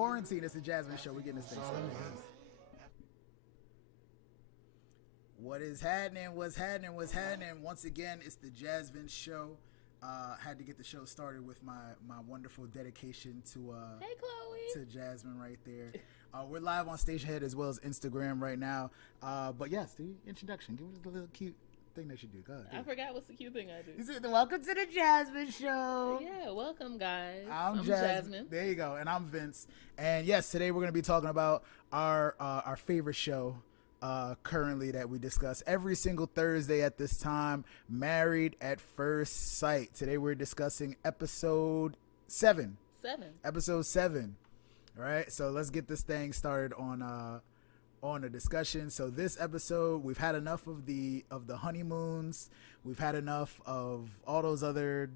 quarantine. It's the Jasmine Show. We're getting this thing started. What is happening? What's happening? What's happening? Once again, it's the JasVynce Show. Had to get the show started with my wonderful dedication to Hey, Chloe. to Jasmine right there. We're live on Stationhead as well as Instagram right now. But yes, the introduction. Give us the little cute thing that you do. Go ahead. I forgot what's the cute thing I do. You said, welcome to the Jasmine Show. Yeah, welcome, guys. I'm Jasmine. There you go, and I'm Vince. And yes, today we're going to be talking about our favorite show currently that we discuss every single Thursday at this time, Married at First Sight. Today we're discussing episode 7. Episode 7. All right, so let's get this thing started on a discussion. So this episode, we've had enough of the honeymoons. We've had enough of all those other,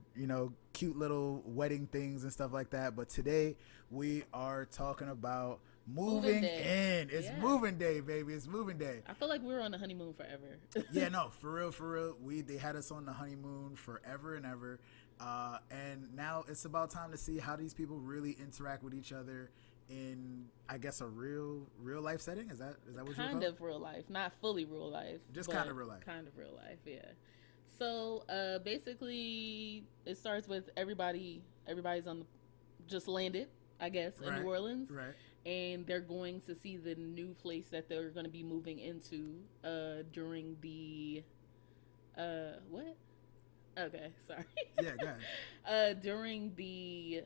cute little wedding things and stuff like that. But today we are talking about moving in. It's moving day, baby. It's moving day. I feel like we were on the honeymoon forever. Yeah, no, for real. They had us on the honeymoon forever and ever. And now it's about time to see how these people really interact with each other in, I guess, a real life setting. Is that what you call it? Kind of real life, not fully real life. Just kind of real life. Kind of real life, yeah. So basically, it starts with everybody's just landed, I guess, in New Orleans. Right. And they're going to see the new place that they're going to be moving into during the what? Okay, sorry. Yeah, go ahead. During the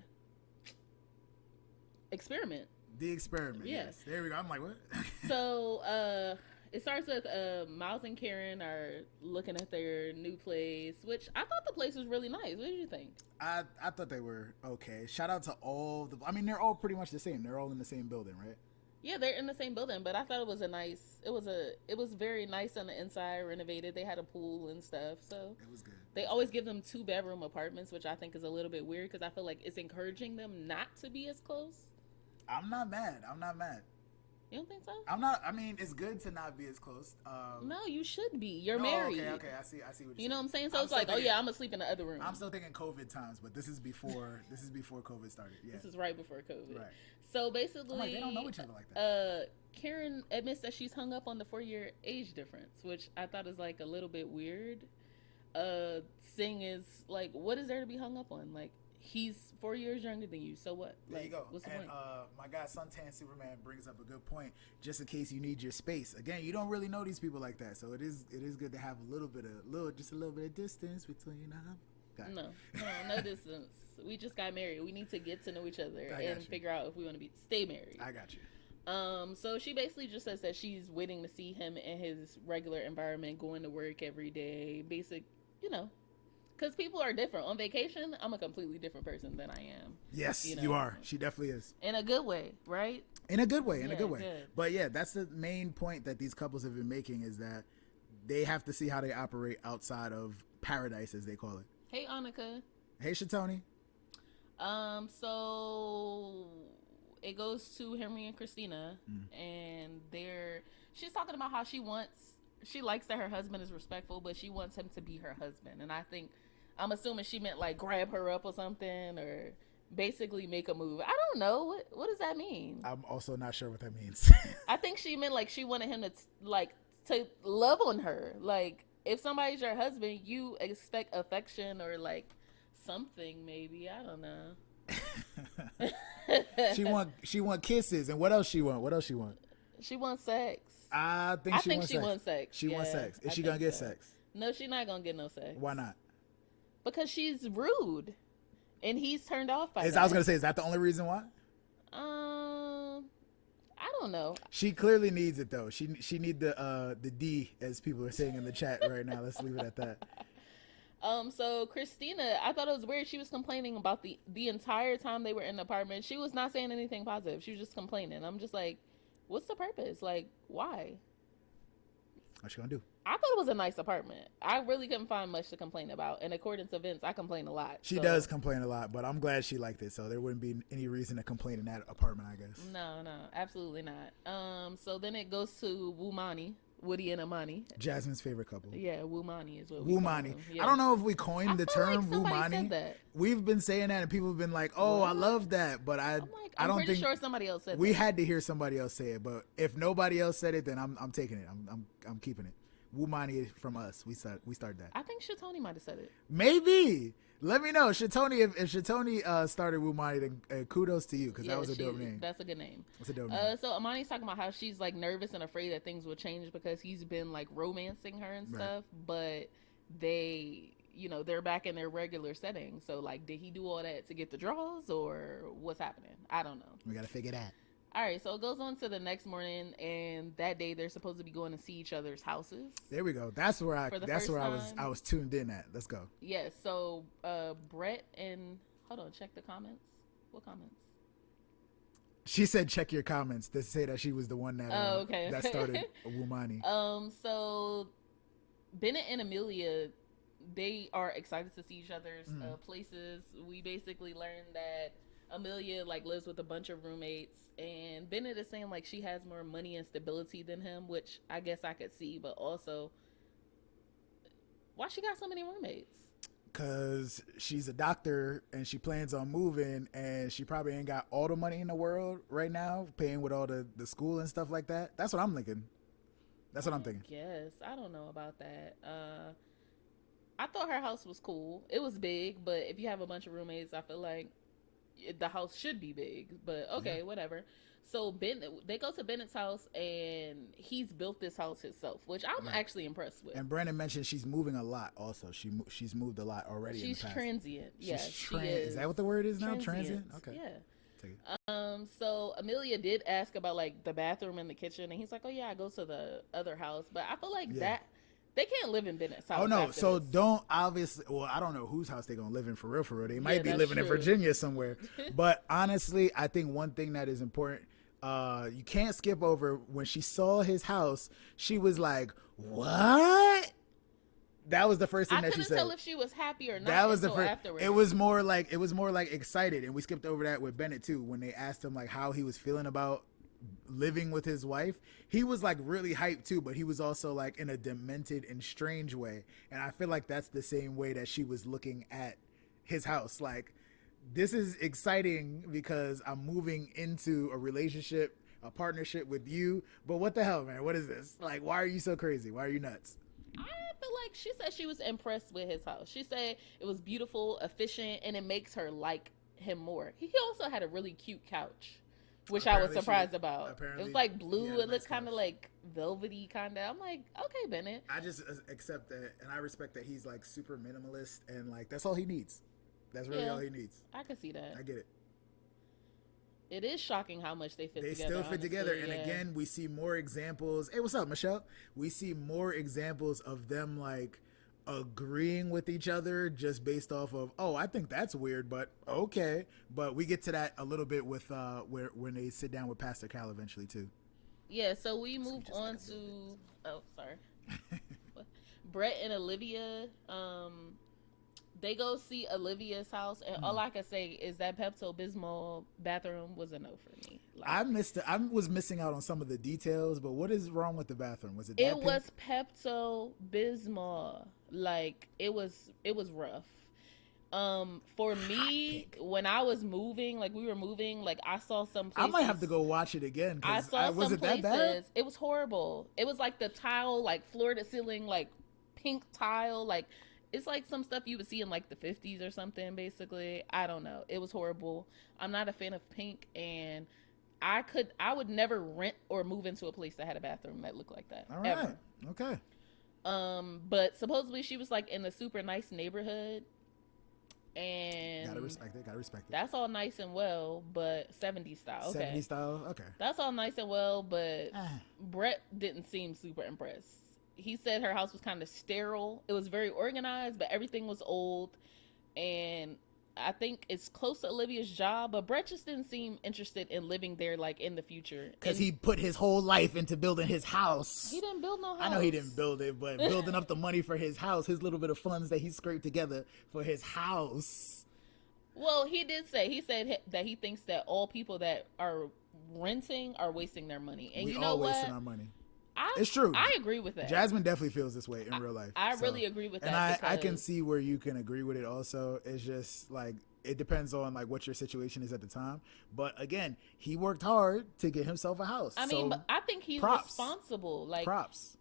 experiment. The experiment. Yeah. Yes. There we go. I'm like, what? So it starts with Miles and Karen are looking at their new place, which I thought the place was really nice. What did you think? I thought they were okay. Shout out to all the. I mean, they're all pretty much the same. They're all in the same building, right? Yeah, they're in the same building, but I thought it was it was very nice on the inside, renovated. They had a pool and stuff, so it was good. They always give them 2-bedroom apartments, which I think is a little bit weird because I feel like it's encouraging them not to be as close. I'm not mad. You don't think so? I'm not. I mean, it's good to not be as close. No, you should be. You're married. Okay. I see what you know what I'm saying. So I'm it's like, thinking, I'm gonna sleep in the other room. I'm still thinking COVID times, but this is before COVID started. Yeah, this is right before COVID. Right. So basically, I'm like, they don't know each other like that. Karen admits that she's hung up on the 4-year age difference, which I thought is like a little bit weird. Seeing is like, what is there to be hung up on? Like, he's 4 years younger than you, so what? There you go. What's the and point? My guy Suntan Superman brings up a good point. Just in case you need your space. Again, you don't really know these people like that, so it is good to have a little bit of distance between them. No distance. We just got married. We need to get to know each other and figure out if we want to stay married. I got you. So she basically just says that she's waiting to see him in his regular environment, going to work every day, basic, because people are different. On vacation, I'm a completely different person than I am. Yes, you are. She definitely is. In a good way, right? In a good way. Good. But yeah, that's the main point that these couples have been making, is that they have to see how they operate outside of paradise, as they call it. Hey, Annika. Hey, Shatoni. So it goes to Henry and Christina, and she's talking about how she likes that her husband is respectful, but she wants him to be her husband. And I'm assuming she meant like grab her up or something, or basically make a move. I don't know. What does that mean? I'm also not sure what that means. I think she meant like she wanted him to love on her. Like, if somebody's your husband, you expect affection or like something, maybe. I don't know. She want kisses, and what else she want? She wants sex. I think she wants sex. She wants sex. Is she gonna get sex? No, she's not gonna get no sex. Why not? Because she's rude, and he's turned off by that. I was gonna say, is that the only reason why? I don't know. She clearly needs it though. She need the D, as people are saying in the chat right now. Let's leave it at that. So Christina, I thought it was weird. She was complaining about the entire time they were in the apartment. She was not saying anything positive. She was just complaining. I'm just like, what's the purpose? Like, why? What's she gonna do? I thought it was a nice apartment. I really couldn't find much to complain about. And according to Vince, I complain a lot. She does complain a lot, but I'm glad she liked it. So there wouldn't be any reason to complain in that apartment, I guess. No, absolutely not. So then it goes to Wumani. Woody and Amani. Jasmine's favorite couple. Yeah, Woomani is what we Woomani. call them. Yeah. I don't know if we coined the term like Woomani. said that. We've been saying that, and people have been like, "Oh, What? I love that," but I don't pretty think sure somebody else said we that. had to hear somebody else say it. But if nobody else said it, then I'm taking it. I'm keeping it. Woomani from us. We started that. I think Shatoni might have said it. Maybe. Let me know, Shatoni. If Shatoni started Woomani, then kudos to you, because that was a dope name. That's a good name. That's a dope name. So Amani's talking about how she's like nervous and afraid that things will change because he's been like romancing her and stuff, but they're back in their regular setting. So like, did he do all that to get the draws, or what's happening? I don't know. We gotta figure that. All right, so it goes on to the next morning, and that day they're supposed to be going to see each other's houses. There we go. That's where I was tuned in at. Let's go. Yeah. So Brett and hold on, check the comments. What comments? She said, "Check your comments." To say that she was the one that okay. that started Woomani. So Bennett and Amelia, they are excited to see each other's places. We basically learned that Amelia like lives with a bunch of roommates, and Bennett is saying like she has more money and stability than him, which I guess I could see, but also why she got so many roommates? Because she's a doctor and she plans on moving, and she probably ain't got all the money in the world right now, paying with all the school and stuff like that. That's what I'm thinking. That's what I'm thinking. Yes, I don't know about that. I thought her house was cool. It was big, but if you have a bunch of roommates, I feel like the house should be big, but okay, whatever. So they go to Bennett's house, and he's built this house himself, which I'm actually impressed with. And Brandon mentioned she's moving a lot. Also, she's moved a lot already. She's in the past. Transient. Yes, she is. Is that what the word is now? Transient. Okay. Yeah. So Amelia did ask about like the bathroom and the kitchen, and he's like, "Oh yeah, I go to the other house," but I feel like that. They can't live in Bennett's house. Oh no! So this. don't obviously. Well, I don't know whose house they're gonna live in for real. They might be living in Virginia somewhere. But honestly, I think one thing that is important, you can't skip over when she saw his house. She was like, "What?" That was the first thing that she said. I couldn't tell if she was happy or not. That was the first. Afterwards. It was more like excited, and we skipped over that with Bennett too when they asked him like how he was feeling about living with his wife. He was like really hyped too, but he was also like in a demented and strange way, and I feel like that's the same way that she was looking at his house. Like, this is exciting because I'm moving into a relationship, a partnership with you, but what the hell, man? What is this? Like, why are you so crazy? Why are you nuts? I feel like she said she was impressed with his house. She said it was beautiful, efficient, and it makes her like him more. He also had a really cute couch, which I was surprised about. It was like blue. It looked kind of like velvety, kind of. I'm like, okay, Bennett. I just accept that, and I respect that he's like super minimalist, and like that's all he needs. That's really all he needs. I can see that. I get it. It is shocking how much they fit together. They still fit together, and again, we see more examples. Hey, what's up, Michelle? We see more examples of them like agreeing with each other just based off of, oh, I think that's weird, but okay. But we get to that a little bit with when they sit down with Pastor Cal eventually too. Yeah, so we move on to sorry. Brett and Olivia, they go see Olivia's house, and all I can say is that Pepto-Bismol bathroom was a no for me. Like, I was missing out on some of the details, but what is wrong with the bathroom? Was it? It was Pepto-Bismol. Like, it was rough. For me, when I was moving, like we were moving, like I saw some places. I might have to go watch it again. I saw was some it places. That bad? It was horrible. It was like the tile, like floor to ceiling, like pink tile, like it's like some stuff you would see in like the 50s or something. Basically, I don't know. It was horrible. I'm not a fan of pink, and I would never rent or move into a place that had a bathroom that looked like that. All right. Ever. Okay. But supposedly she was like in a super nice neighborhood. And gotta respect it. That's all nice and well, but 70s style. Okay. 70s style. Okay. That's all nice and well, but Brett didn't seem super impressed. He said her house was kind of sterile. It was very organized, but everything was old. And I think it's close to Olivia's job, but Brett just didn't seem interested in living there, like in the future. Because he put his whole life into building his house. He didn't build no house. I know he didn't build it, but building up the money for his house, his little bit of funds that he scraped together for his house. Well, he said that he thinks that all people that are renting are wasting their money. And you know what? Wasting our money. It's true. I agree with that. Jasmine definitely feels this way in real life. I really agree with that. And I can see where you can agree with it also. It's just like, it depends on like what your situation is at the time. But again, he worked hard to get himself a house. I mean, but I think he's responsible. Like, props.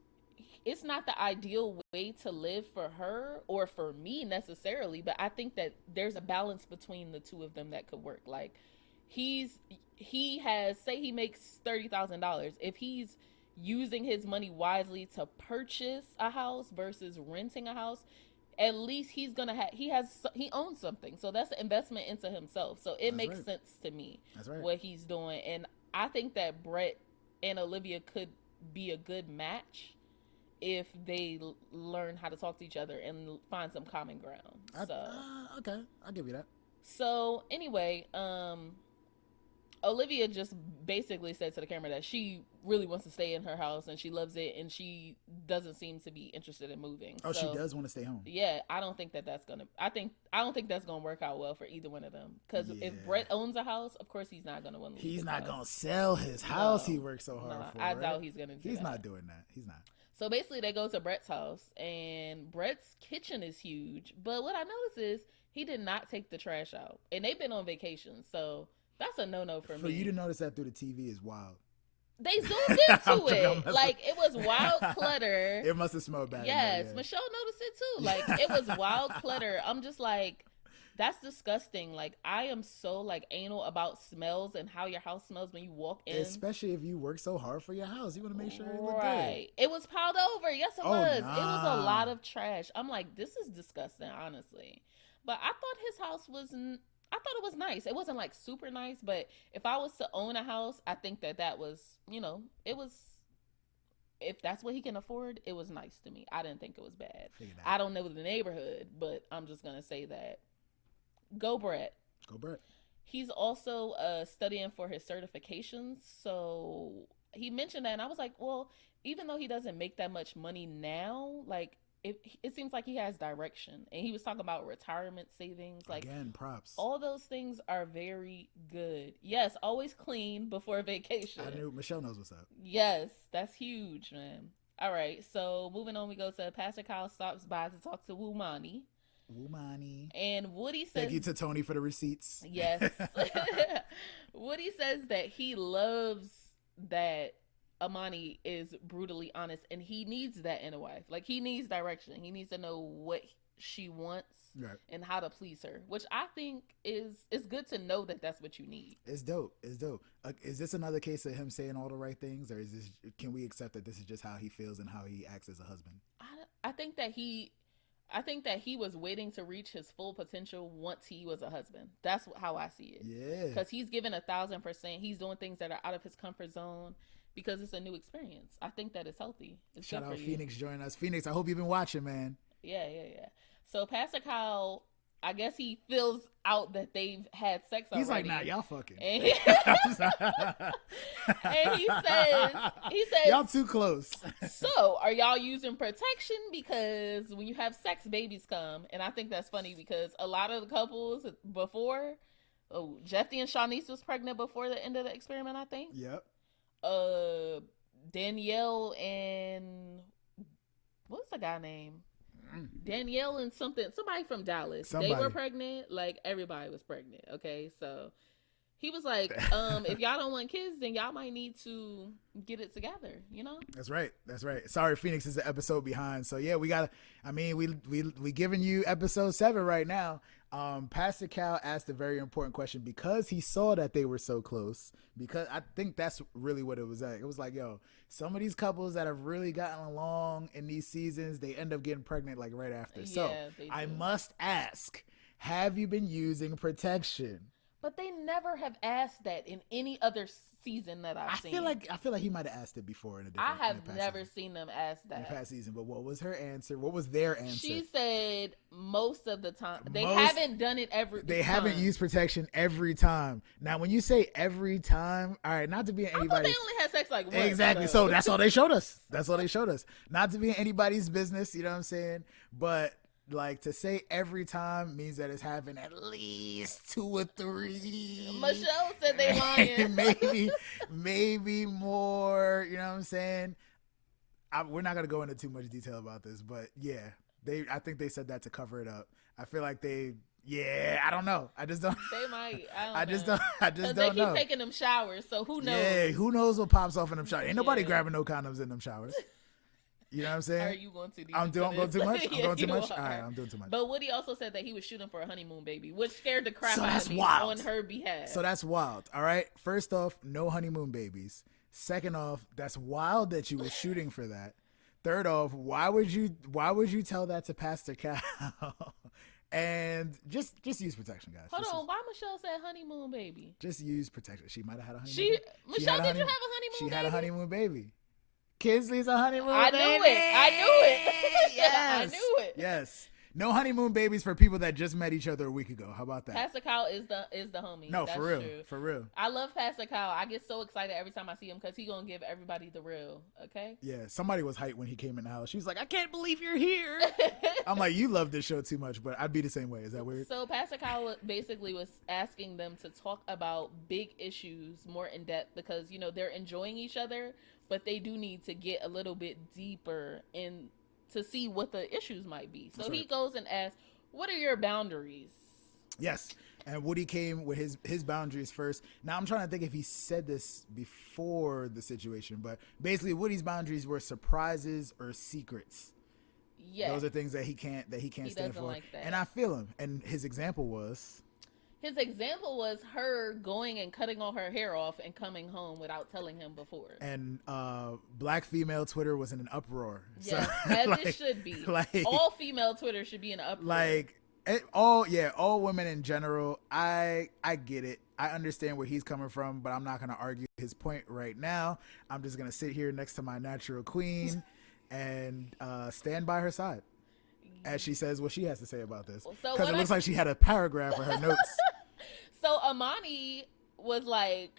It's not the ideal way to live for her or for me necessarily, but I think that there's a balance between the two of them that could work. Like, he makes $30,000. If he's using his money wisely to purchase a house versus renting a house, at least he owns something. So that's an investment into himself. So it makes sense to me what he's doing. And I think that Brett and Olivia could be a good match if they learn how to talk to each other and find some common ground. Okay, I'll give you that. So anyway, Olivia just basically said to the camera that she really wants to stay in her house and she loves it and she doesn't seem to be interested in moving. Oh, so, she does want to stay home. Yeah, I don't think that's gonna work out well for either one of them. Because if Brett owns a house, of course he's not gonna want to leave. He's not gonna sell his house. He worked so hard for. I doubt he's gonna do that. He's not doing that. He's not. So basically, they go to Brett's house, and Brett's kitchen is huge. But what I noticed is he did not take the trash out, and they've been on vacation, so that's a no-no for me. For you to notice that through the TV is wild. They zoomed into it. Like, it was wild clutter. It must have smelled bad. Yes, Michelle noticed it too. Like, it was wild clutter. I'm just like, that's disgusting. Like, I am so like anal about smells and how your house smells when you walk in. Especially if you work so hard for your house. You want to make sure it looks right. It was piled over. Yes, it was. Nah. It was a lot of trash. I'm like, this is disgusting, honestly. But I thought his house was it was nice. It wasn't like super nice, but if I was to own a house, I think that was, it was, if that's what he can afford, it was nice to me. I didn't think it was bad. I don't know the neighborhood, but I'm just going to say that. Go Brett. Go Brett. He's also studying for his certifications. So he mentioned that, and I was like, well, even though he doesn't make that much money now, like, it seems like he has direction. And he was talking about retirement savings. Like, again, props. All those things are very good. Yes, always clean before vacation. I knew Michelle knows what's up. Yes, that's huge, man. All right, so moving on, we go to Pastor Kyle stops by to talk to Wumani. And Woody says... Thank you to Tony for the receipts. Yes. Woody says that he loves that Amani is brutally honest, and he needs that in a wife. Like, he needs direction. He needs to know what she wants and how to please her, which I think is good to know that that's what you need. It's dope. Is this another case of him saying all the right things, or can we accept that this is just how he feels and how he acts as a husband? I think that he was waiting to reach his full potential once he was a husband. That's how I see it. Yeah. Because he's given 1,000%. He's doing things that are out of his comfort zone because it's a new experience. I think that is healthy. It's Shout out Phoenix joining us. Phoenix, I hope you've been watching, man. Yeah. So Pastor Kyle, I guess he fills out that they've had sex already. He's like, nah, y'all fucking. And he says, y'all too close. So, are y'all using protection? Because when you have sex, babies come. And I think that's funny because a lot of the couples before, Jeffy and Shawnice was pregnant before the end of the experiment, I think. Yep. Danielle and what's the guy name? Danielle and somebody from Dallas. They were pregnant. Like, everybody was pregnant. Okay, so he was like, if y'all don't want kids, then y'all might need to get it together, That's right. Sorry, Phoenix is an episode behind. So yeah, we giving you episode 7 right now. Pastor Cal asked a very important question because he saw that they were so close, because I think that's really what it was at. It was like, yo, some of these couples that have really gotten along in these seasons, they end up getting pregnant like right after. So I must ask, have you been using protection? But they never have asked that in any other season that I've seen. I feel like he might have asked it before in a different. I have never seen them ask that in the past season. But what was her answer? What was their answer? She said most of the time they haven't done it every. They haven't used protection every time. Now, when you say every time, all right, not to be in anybody's. I thought they only had sex like once. Exactly. So that's all they showed us. Not to be in anybody's business. You know what I'm saying? But. Like, to say every time means that it's happened at least 2 or 3. Michelle said they lying. maybe more, you know what I'm saying? we're not gonna go into too much detail about this, but yeah, I think they said that to cover it up. I feel like I don't know. I just don't. They might. I just don't know. They keep taking them showers, so who knows? Yeah, who knows what pops off in them showers? Ain't nobody grabbing no condoms in them showers. You know what I'm saying? Are you going to? I'm going too much. I'm going too much. All right, I'm doing too much. But Woody also said that he was shooting for a honeymoon baby, which scared the crap So out that's of me wild. on her behalf. So that's wild. All right. First off, no honeymoon babies. Second off, that's wild that you were shooting for that. Third off, why would you tell that to Pastor Cal? And just use protection, guys. Hold on, why Michelle said honeymoon baby? Just use protection. She might have had a honeymoon. Baby. Michelle, did you have a honeymoon? She baby? had a honeymoon baby. Kinsley's a honeymoon baby. I knew it. Yes. I knew it. Yes. No honeymoon babies for people that just met each other a week ago. How about that? Pastor Kyle is the homie. No, That's for real. true. For real. I love Pastor Kyle. I get so excited every time I see him because he gonna give everybody the real. Okay. Yeah. Somebody was hyped when he came in the house. She was like, "I can't believe you're here." I'm like, "You love this show too much," but I'd be the same way. Is that weird? So Pastor Kyle basically was asking them to talk about big issues more in depth because they're enjoying each other, but they do need to get a little bit deeper in to see what the issues might be. So he goes and asks, "What are your boundaries?" Yes. And Woody came with his boundaries first. Now I'm trying to think if he said this before the situation, but basically Woody's boundaries were surprises or secrets. Yeah. Those are things that he can't stand for. Like that. And I feel him. And his example was her going and cutting all her hair off and coming home without telling him before. And black female Twitter was in an uproar. Yeah, so, as it should be. All female Twitter should be in an uproar. All women in general. I get it. I understand where he's coming from, but I'm not going to argue his point right now. I'm just going to sit here next to my natural queen and stand by her side as she says what she has to say about this. Because it looks like she had a paragraph for her notes. So Amani was like,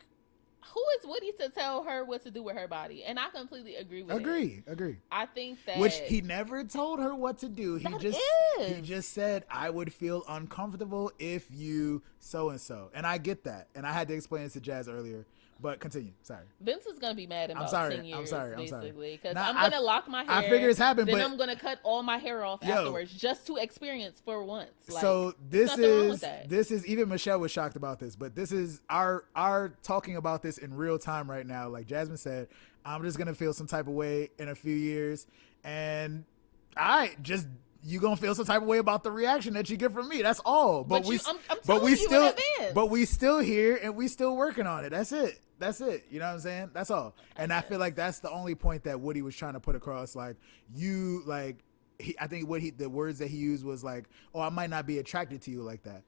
who is Woody to tell her what to do with her body? And I completely agree with it. Agree. I think that... Which he never told her what to do. He just said, I would feel uncomfortable if you so-and-so. And I get that. And I had to explain this to Jazz earlier. But continue. Sorry. Vince is going to be mad in about 10 years, I'm sorry. basically. Because I'm going to lock my hair. I figure it's happened, then I'm going to cut all my hair off afterwards just to experience for once. Like, so this is, even Michelle was shocked about this, but this is our talking about this in real time right now. Like Jasmine said, I'm just going to feel some type of way in a few years. And you gonna feel some type of way about the reaction that you get from me. That's all. But we still here and we still working on it. That's it. You know what I'm saying? That's all. And I feel like that's the only point that Woody was trying to put across. Like I think the words that he used was like, "Oh, I might not be attracted to you like that."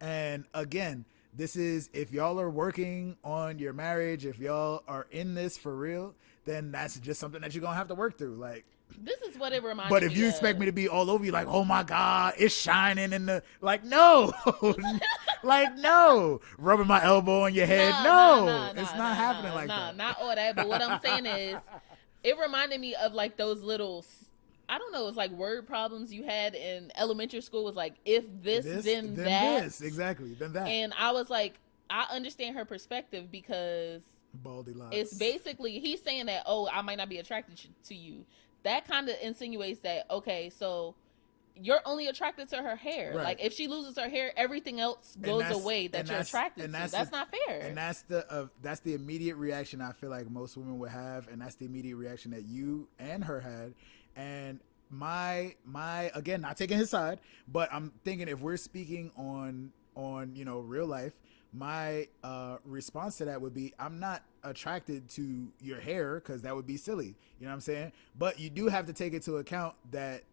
And again, this is, if y'all are working on your marriage, if y'all are in this for real, then that's just something that you're gonna have to work through. Like, this is what it reminds me. But if you expect me to be all over you, like, oh my God, it's shining in the, like, no, like, no, rubbing my elbow on your head. It's not happening like that. Not all that. But what I'm saying is, it reminded me of like those little, I don't know, it's like word problems you had in elementary school. Was like, if this then that. This, exactly, then that. And I was like, I understand her perspective because baldy locks. It's basically, he's saying that, oh, I might not be attracted to you. That kind of insinuates that, okay, so you're only attracted to her hair. Right. Like, if she loses her hair, everything else goes away that you're attracted to. That's not fair. And that's the immediate reaction I feel like most women would have, and that's the immediate reaction that you and her had. And my again, not taking his side, but I'm thinking if we're speaking on real life, my response to that would be, I'm not attracted to your hair because that would be silly. You know what I'm saying? But you do have to take into account that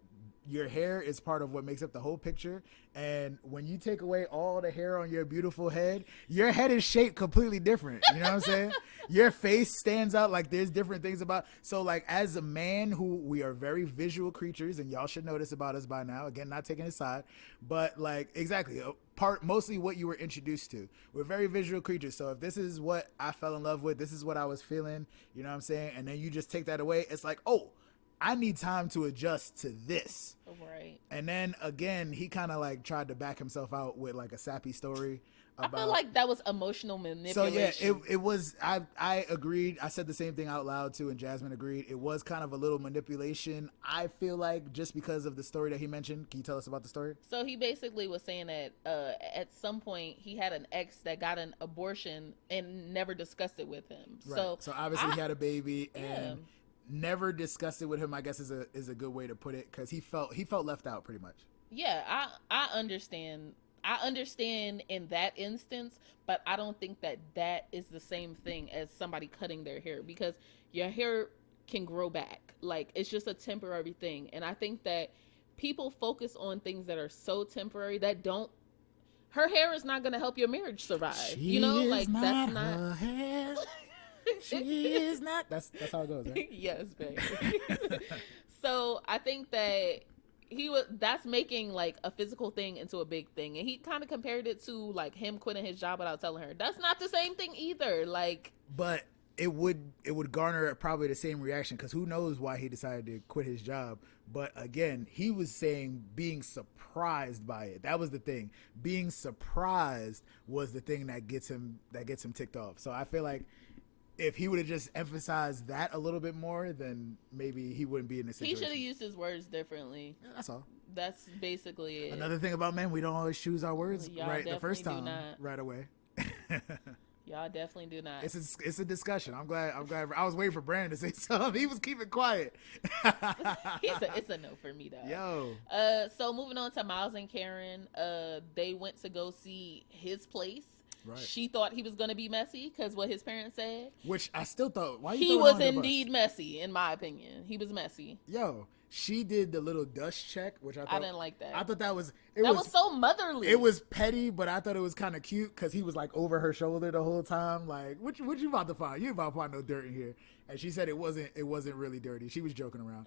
your hair is part of what makes up the whole picture. And when you take away all the hair on your beautiful head, your head is shaped completely different. You know what I'm saying? Your face stands out. Like, there's different things about. So like, as a man who, we are very visual creatures, and y'all should know this about us by now, again, not taking his side, but like, exactly, mostly what you were introduced to. We're very visual creatures. So if this is what I fell in love with, this is what I was feeling, you know what I'm saying? And then you just take that away. It's like, oh, I need time to adjust to this. Right. And then again, he kind of like tried to back himself out with like a sappy story I feel like that was emotional manipulation. So yeah, it was. I agreed. I said the same thing out loud too, and Jasmine agreed. It was kind of a little manipulation. I feel like just because of the story that he mentioned. Can you tell us about the story? So he basically was saying that at some point he had an ex that got an abortion and never discussed it with him. Right. So obviously he had a baby and never discussed it with him. I guess is a good way to put it, because he felt left out pretty much. Yeah, I understand. I understand in that instance, but I don't think that is the same thing as somebody cutting their hair, because your hair can grow back. Like, it's just a temporary thing. And I think that people focus on things that are so temporary that don't. Her hair is not going to help your marriage survive. She that's not her hair. She is not. That's how it goes, right? Yes, babe. So I think that that's making like a physical thing into a big thing, and he kind of compared it to like him quitting his job without telling her. That's not the same thing either. Like, but it would garner probably the same reaction, because who knows why he decided to quit his job. But again, he was saying being surprised by it. That was the thing. Being surprised was the thing that gets him ticked off. So I feel like if he would have just emphasized that a little bit more, then maybe he wouldn't be in this situation. He should have used his words differently. Yeah, that's all. That's basically it. Another thing about men, we don't always choose our words right the first time, right away. Y'all definitely do not. It's a discussion. I'm glad. I was waiting for Brandon to say something. He was keeping quiet. It's a no for me though. Yo. So moving on to Miles and Karen. They went to go see his place. Right. She thought he was going to be messy because what his parents said. Which I still thought. Why he was indeed messy, in my opinion. He was messy. Yo, she did the little dust check, which I didn't like that. I thought that was so motherly. It was petty, but I thought it was kind of cute because he was like over her shoulder the whole time. Like, what you about to find? You about to find no dirt in here? And she said it wasn't really dirty. She was joking around.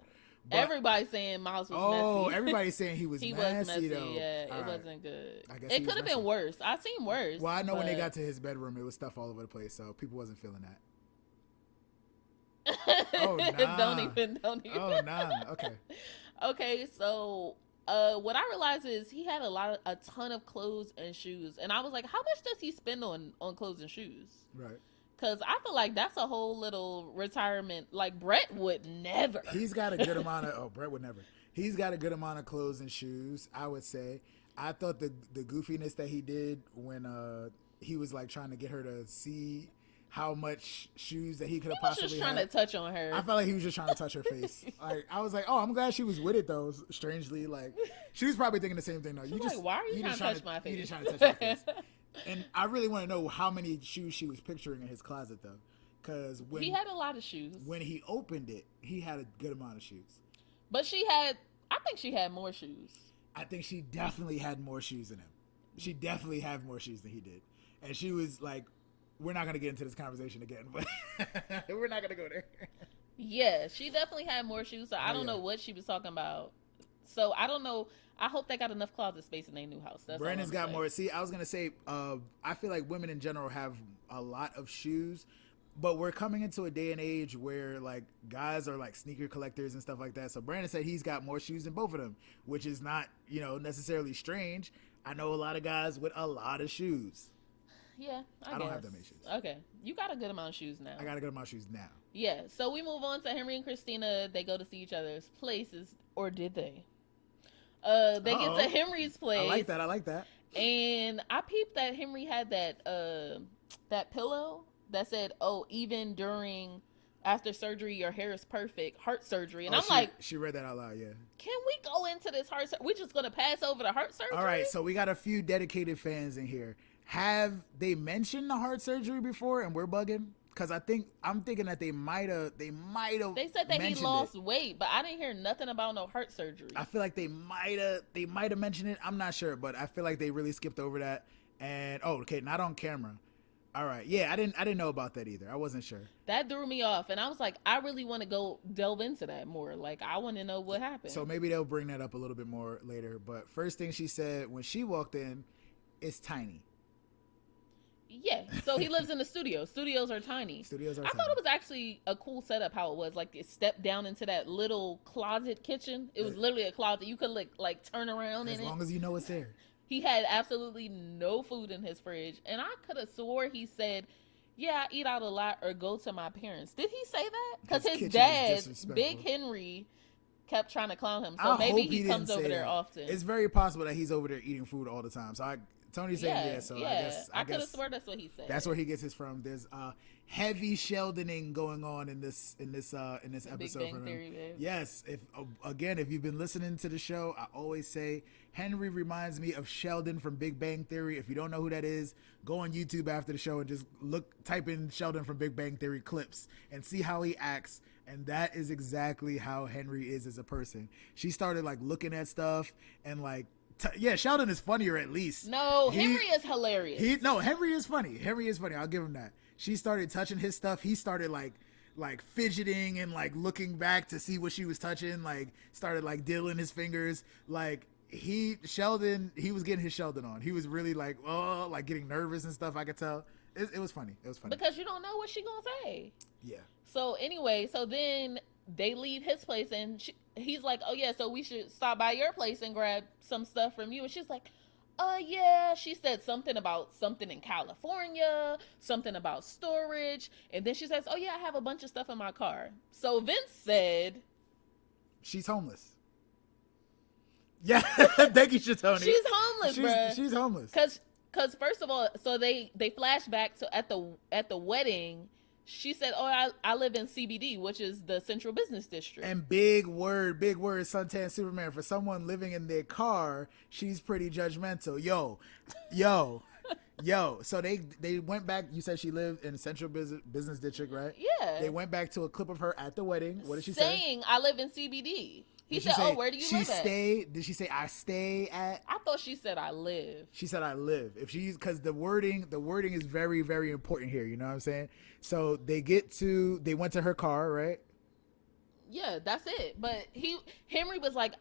But everybody's saying Miles was messy. Oh, everybody's saying he was he messy. Was messy, though. Yeah, it wasn't good. I guess it could have been worse. I've seen worse. Well, I know when they got to his bedroom, it was stuff all over the place, so people wasn't feeling that. Oh, nah. Don't even. Oh, nah. Okay. Okay, so what I realized is he had a ton of clothes and shoes, and I was like, how much does he spend on clothes and shoes? Right. Because I feel like that's a whole little retirement. Like, Brett would never. He's got a good amount of... Oh, Brett would never. He's got a good amount of clothes and shoes, I would say. I thought the goofiness that he did when he was, like, trying to get her to see how much shoes that he could have possibly had. He was just trying to touch on her. I felt like he was just trying to touch her face. Like, I was like, oh, I'm glad she was with it, though, strangely. Like, she was probably thinking the same thing, though. Why are you trying to touch my face? You just trying to touch my face. And I really want to know how many shoes she was picturing in his closet, though. Because when he had a lot of shoes. When he opened it, he had a good amount of shoes. But I think she had more shoes. I think she definitely had more shoes than him. She definitely had more shoes than he did. And she was like, we're not going to get into this conversation again, but we're not going to go there. Yeah, she definitely had more shoes. So I don't know what she was talking about. So I don't know. I hope they got enough closet space in their new house. That's Brandon's got more. See, I was going to say, I feel like women in general have a lot of shoes, but we're coming into a day and age where like guys are like sneaker collectors and stuff like that. So Brandon said he's got more shoes than both of them, which is not, necessarily strange. I know a lot of guys with a lot of shoes. Yeah, I don't have that many shoes. Okay, you got a good amount of shoes now. I got a good amount of shoes now. Yeah, so we move on to Henry and Christina. They go to see each other's places, or did they? They get to Henry's place. I like that. And I peeped that Henry had that pillow that said, "Oh, even after surgery, your hair is perfect. Heart surgery." And she read that out loud. Yeah. Can we go into this heart surgery? We're just gonna pass over the heart surgery. All right, so we got a few dedicated fans in here. Have they mentioned the heart surgery before, and we're bugging? Because I'm thinking that they might have. They said that he lost weight, but I didn't hear nothing about no heart surgery. I feel like they might have mentioned it. I'm not sure, but I feel like they really skipped over that. And okay, not on camera. All right, yeah, I didn't know about that either. I wasn't sure. That threw me off, and I was like, I really want to go delve into that more. Like, I want to know what happened. So maybe they'll bring that up a little bit more later. But first thing she said when she walked in, it's tiny. Yeah, so he lives in the studio. Studios are tiny. I thought it was actually a cool setup how it was. Like, it stepped down into that little closet kitchen. It was literally a closet. You could, like turn around in it. As long as you know it's there. He had absolutely no food in his fridge. And I could have swore he said, yeah, I eat out a lot or go to my parents. Did he say that? Because his dad, Big Henry, kept trying to clown him. So maybe he comes over there often. It's very possible that he's over there eating food all the time. So Tony said so I could have sworn that's what he said. That's where he gets his from. There's heavy Sheldoning going on in this episode. Big Bang Theory, babe. Yes, if you've been listening to the show, I always say Henry reminds me of Sheldon from Big Bang Theory. If you don't know who that is, go on YouTube after the show and just type in Sheldon from Big Bang Theory clips and see how he acts. And that is exactly how Henry is as a person. She started like looking at stuff and like, Sheldon is funnier at least. No, Henry is hilarious. Henry is funny. I'll give him that. She started touching his stuff. He started like fidgeting and like looking back to see what she was touching. Like started like diddling his fingers. Like he was getting his Sheldon on. He was really like getting nervous and stuff. I could tell. It was funny. Because you don't know what she gonna say. Yeah. So anyway, then they leave his place and he's like, oh yeah, so we should stop by your place and grab some stuff from you. And she's like, yeah. She said something about something in California, something about storage. And then she says, oh yeah, I have a bunch of stuff in my car. So Vince said, she's homeless. Yeah, thank you, Shatoni. She's homeless, bruh. She's homeless. Cause first of all, so they flash back to at the wedding. She said, oh, I live in CBD, which is the Central Business District. And big word, Suntan Superman. For someone living in their car, she's pretty judgmental. Yo. So they went back. You said she lived in Central Business District, right? Yeah. They went back to a clip of her at the wedding. What did she say? Saying, I live in CBD. He said, oh, where do you live at? Did she say, I stay at? I thought she said, I live. She said, I live. Because the wording is very, very important here. You know what I'm saying? So they went to her car, right? Yeah, that's it. But Henry was like,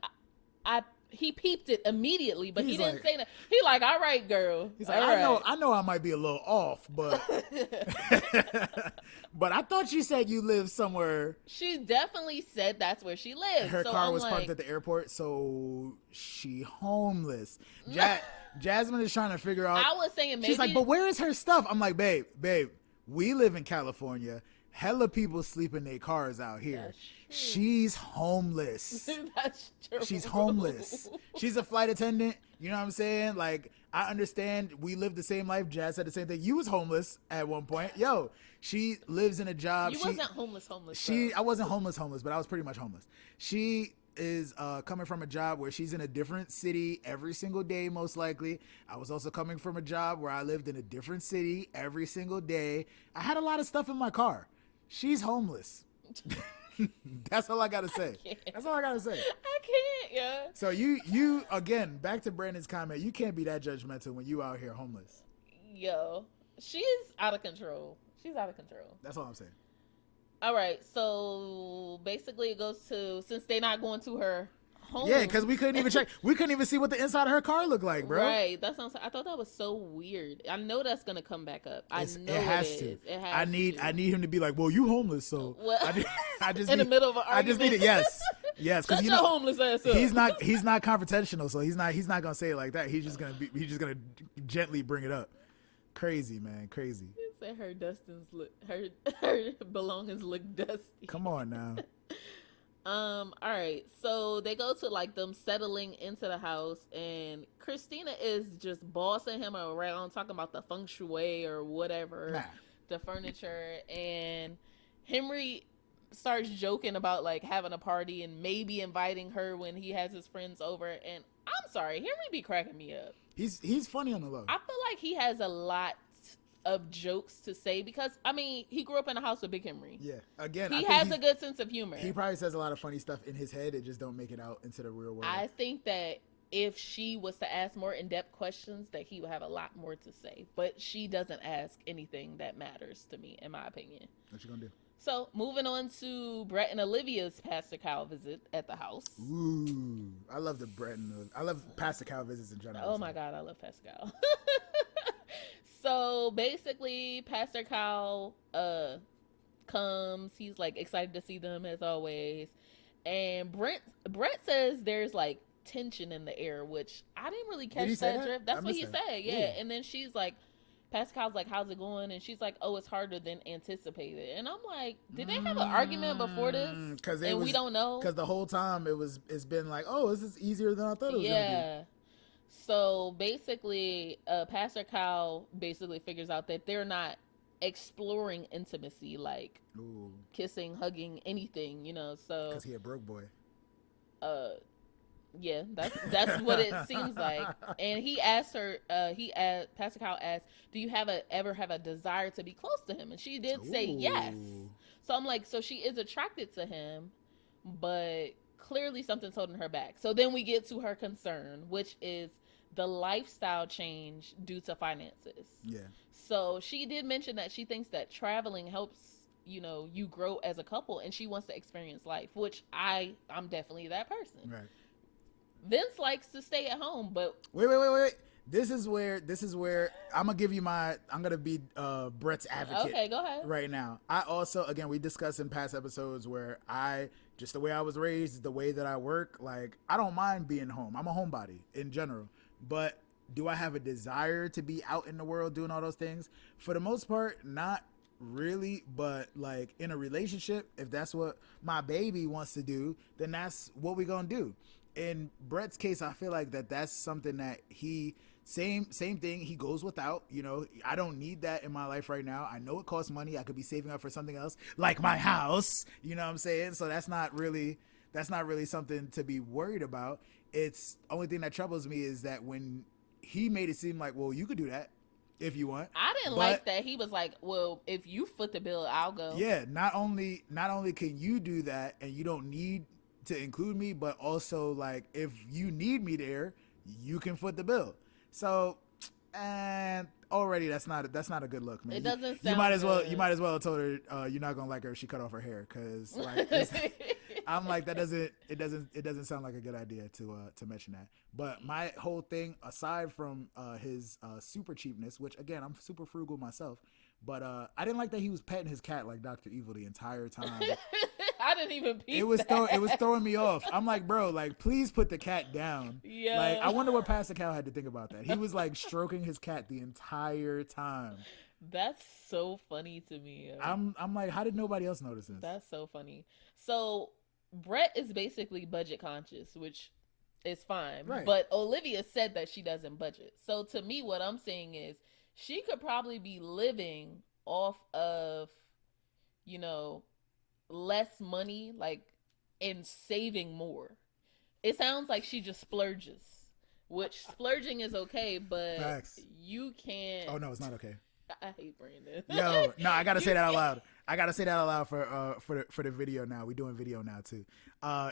he peeped it immediately, but he didn't say that. He like, all right, girl. He's like, I know I might be a little off, but but I thought you said you live somewhere. She definitely said that's where she lives. Her car was parked at the airport, so she homeless. Jasmine is trying to figure out. I was saying maybe. She's like, but where is her stuff? I'm like, babe, we live in California. Hella people sleep in their cars out here. She's homeless. That's true. She's homeless. She's a flight attendant. You know what I'm saying? Like, I understand we live the same life. Jazz said the same thing. You was homeless at one point. Yo, she lives in a job. You wasn't homeless. I wasn't homeless, but I was pretty much homeless. She is coming from a job where she's in a different city every single day, most likely. I was also coming from a job where I lived in a different city every single day. I had a lot of stuff in my car. She's homeless. That's all I gotta say. That's all I gotta say. I can't, yeah. So you again, back to Brandon's comment, you can't be that judgmental when you out here homeless. Yo, she's out of control. She's out of control. That's all I'm saying. All right, so basically it goes to, since they're not going to her home. Yeah, because we couldn't even check. We couldn't even see what the inside of her car looked like, bro. Right. That's what I'm saying. I thought that was so weird. I know that's gonna come back up. It has to. I need him to be like, well, you homeless, so well, I just in the middle of an argument. I just need it. Yes, because your homeless ass up. He's not confrontational, so he's not gonna say it like that. He's just gonna gently bring it up. Crazy, man, crazy. He said her belongings look dusty. Come on now. All right, so they go to like them settling into the house, and Christina is just bossing him around, talking about the feng shui or whatever, the furniture, and Henry starts joking about like having a party and maybe inviting her when he has his friends over. And I'm sorry, Henry be cracking me up. He's funny on the low. I feel like he has a lot of jokes to say because I mean he grew up in a house with Big Henry. Yeah, again, he has a good sense of humor. He probably says a lot of funny stuff in his head. It just don't make it out into the real world. I think that if she was to ask more in-depth questions, that he would have a lot more to say. But she doesn't ask anything that matters to me, in my opinion. What you gonna do? So moving on to Brett and Olivia's Pastor Kyle visit at the house. Ooh, I love I love Pastor Kyle visits in general. Oh my God, I love Pastor Kyle. So basically, Pastor Kyle comes. He's like excited to see them as always. And Brett says there's like tension in the air, which I didn't really Did he catch say that that? drift. That's I what he missed that. said, yeah. And then she's like, Pascal's like, how's it going? And she's like, oh, it's harder than anticipated. And I'm like, did they have an argument before this? And we don't know? Because the whole time it's been like, oh, this is easier than I thought it was going to be. So basically, Pastor Cal basically figures out that they're not exploring intimacy, like kissing, hugging, anything, you know. So because he a broke boy. Yeah, that's what it seems like. And he asked her, Pastor Cal asked, do you ever have a desire to be close to him? And she did say yes. So I'm like, so she is attracted to him, but clearly something's holding her back. So then we get to her concern, which is the lifestyle change due to finances. Yeah. So she did mention that she thinks that traveling helps, you know, you grow as a couple, and she wants to experience life, which I'm definitely that person. Right. Vince likes to stay at home, but wait. This is where I'm gonna be Brett's advocate. Okay, go ahead. Right now, I also, again, we discussed in past episodes where just the way I was raised, the way that I work, like, I don't mind being home. I'm a homebody in general, but do I have a desire to be out in the world doing all those things? For the most part, not really. But like in a relationship, if that's what my baby wants to do, then that's what we gonna do. In Brett's case, I feel like that's something that same thing, he goes without. You know, I don't need that in my life right now. I know it costs money. I could be saving up for something else, like my house. You know what I'm saying? So that's not really something to be worried about. It's only thing that troubles me is that when he made it seem like, well, you could do that if you want. I didn't like that. He was like, well, if you foot the bill, I'll go. Yeah, not only can you do that and you don't need to include me, but also, like, if you need me there, you can foot the bill. So, and already that's not a good look, man. It doesn't sound you might as well good. You might as well have told her you're not gonna like her if she cut off her hair, because like I'm like, it doesn't sound like a good idea to mention that. But my whole thing, aside from his super cheapness, which again, I'm super frugal myself, but I didn't like that he was petting his cat like Dr. Evil the entire time. I didn't even peep it was throwing me off. I'm like, bro, like, please put the cat down. Yeah. Like, I wonder what Pastor Cal had to think about that. He was like stroking his cat the entire time. That's so funny to me. I'm like, how did nobody else notice this? That's so funny. So Brett is basically budget conscious, which is fine. Right. But Olivia said that she doesn't budget. So to me, what I'm saying is she could probably be living off of, you know, less money, like, and saving more. It sounds like she just splurges, which splurging is okay, but Facts. You can't. Oh no, it's not okay. I hate Brandon. Yo, no, I gotta say that out loud. I gotta say that out loud for the video now. We doing video now too.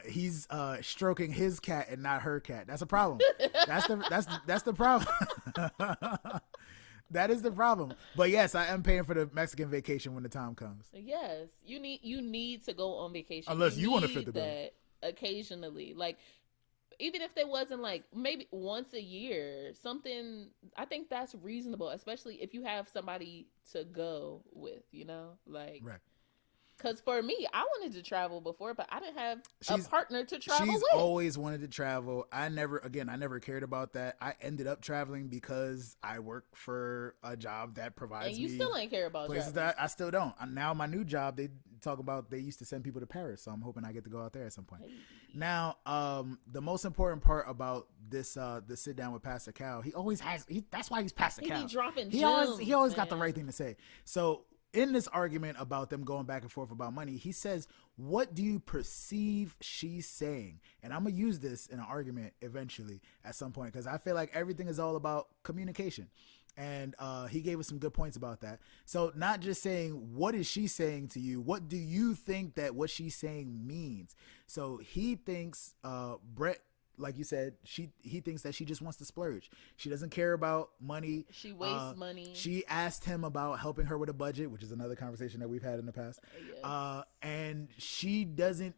He's stroking his cat and not her cat. That's a problem. That's the problem. That is the problem. But yes, I am paying for the Mexican vacation when the time comes. Yes, you need to go on vacation. Unless you want to fit the bill. Occasionally, like, even if there wasn't, like, maybe once a year, something, I think that's reasonable, especially if you have somebody to go with, you know, like, right. Because for me, I wanted to travel before, but I didn't have a partner to travel with. She's always wanted to travel. I never cared about that. I ended up traveling because I work for a job that provides and you me still ain't care about places traveling. that I still don't. Now my new job, they talk about they used to send people to Paris, so I'm hoping I get to go out there at some point. Hey. Now, the most important part about this sit down with Pastor Cal, that's why he's Pastor Cal. He be dropping gems, he always got the right thing to say. So in this argument about them going back and forth about money, he says, what do you perceive she's saying? And I'm going to use this in an argument eventually at some point, because I feel like everything is all about communication. And he gave us some good points about that. So not just saying, what is she saying to you? What do you think that what she's saying means? So he thinks, Brett, like you said, he thinks that she just wants to splurge. She doesn't care about money. She wastes money. She asked him about helping her with a budget, which is another conversation that we've had in the past. Yes. And she doesn't